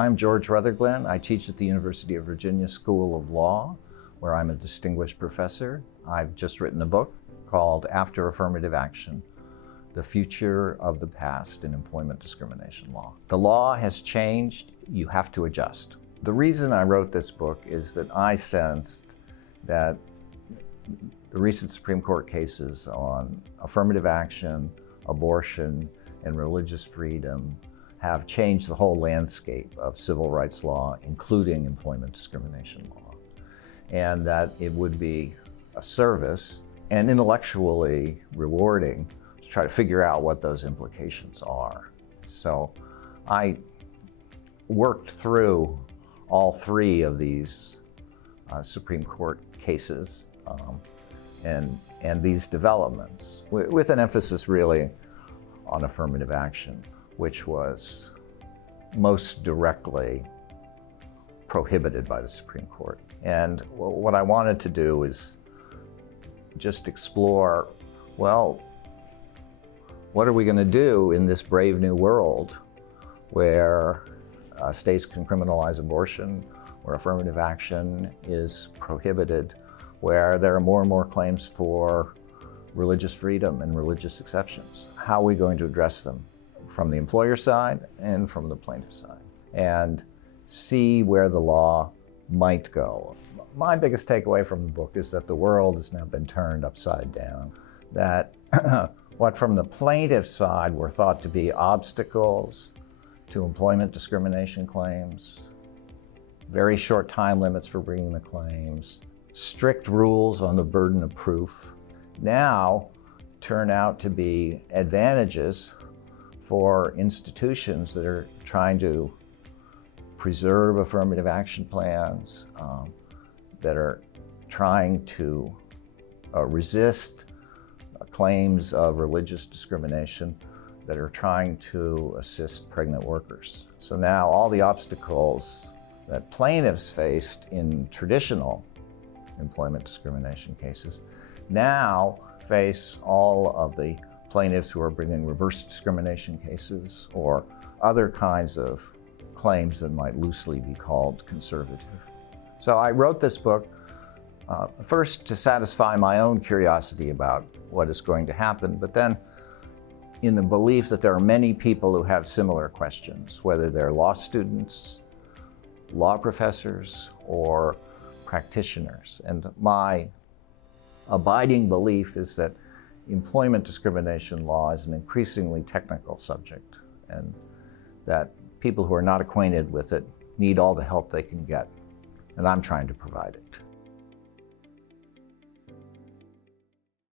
I'm George Rutherglen. I teach at the University of Virginia School of Law, where I'm a distinguished professor. I've just written a book called Affirmative Action, The Future of the Past in Employment Discrimination Law. The law has changed. You have to adjust. The reason I wrote this book is that I sensed that the recent Supreme Court cases on affirmative action, abortion, and religious freedom have changed the whole landscape of civil rights law, including employment discrimination law. And that it would be a service and intellectually rewarding to try to figure out what those implications are. So I worked through all three of these Supreme Court cases and these developments, with an emphasis really on affirmative action, which was most directly prohibited by the Supreme Court. And what I wanted to do is just explore, well, what are we going to do in this brave new world where states can criminalize abortion, where affirmative action is prohibited, where there are more and more claims for religious freedom and religious exceptions? How are we going to address them from the employer side and from the plaintiff side, and see where the law might go? My biggest takeaway from the book is that the world has now been turned upside down, that what from the plaintiff side were thought to be obstacles to employment discrimination claims, very short time limits for bringing the claims, strict rules on the burden of proof, now turn out to be advantages for institutions that are trying to preserve affirmative action plans, that are trying to resist claims of religious discrimination, that are trying to assist pregnant workers. So now all the obstacles that plaintiffs faced in traditional employment discrimination cases now face all of the plaintiffs who are bringing reverse discrimination cases or other kinds of claims that might loosely be called conservative. So I wrote this book first to satisfy my own curiosity about what is going to happen, but then in the belief that there are many people who have similar questions, whether they're law students, law professors, or practitioners. And my abiding belief is that employment discrimination law is an increasingly technical subject, and that people who are not acquainted with it need all the help they can get. And I'm trying to provide it.